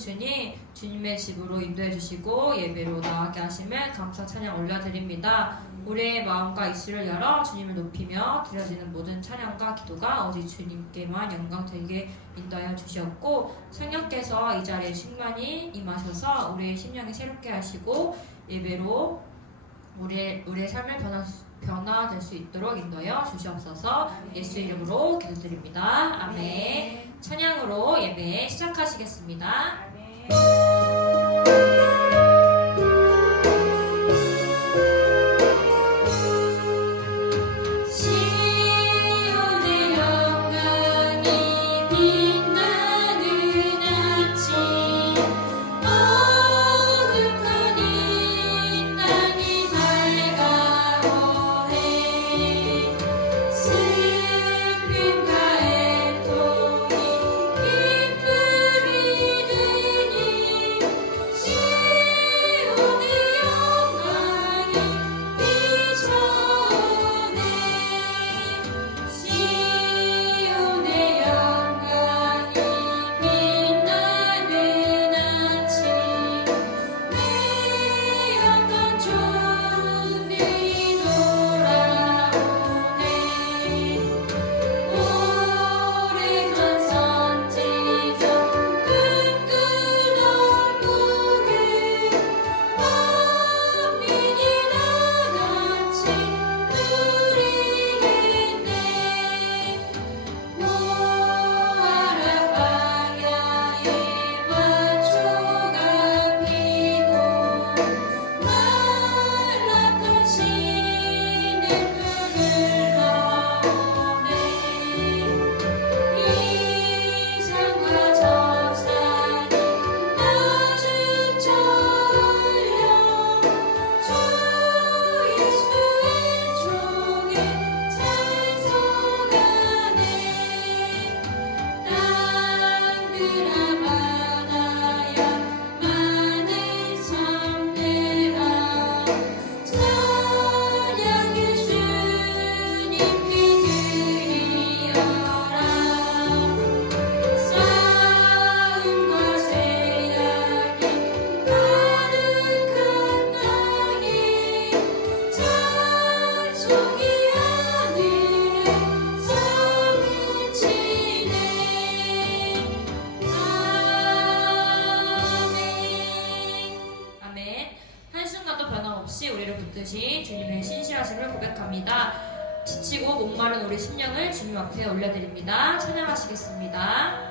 주님, 주님의 집으로 인도해 주시고 예배로 나가게 하심을 감사 찬양 올려드립니다. 우리의 마음과 입술을 열어 주님을 높이며 드려지는 모든 찬양과 기도가 오직 주님께만 영광 되게 인도하여 주시었고 성령께서 이 자리에 충만히 임하셔서 우리의 심령이 새롭게 하시고 예배로 우리의, 우리의 삶을 변화, 변화될 수 있도록 인도하여 주시옵소서 예수 이름으로 기도드립니다. 아멘. 찬양으로 예배 시작하시겠습니다. 우리 심령을 주님 앞에 올려드립니다. 찬양하시겠습니다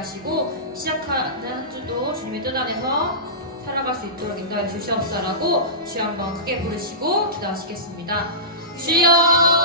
하시고 시작하는 한 주도 주님의 뜻 안에서 살아갈 수 있도록 인도해 주시옵소라고 주여 한번 크게 부르시고 기도하시겠습니다. 주여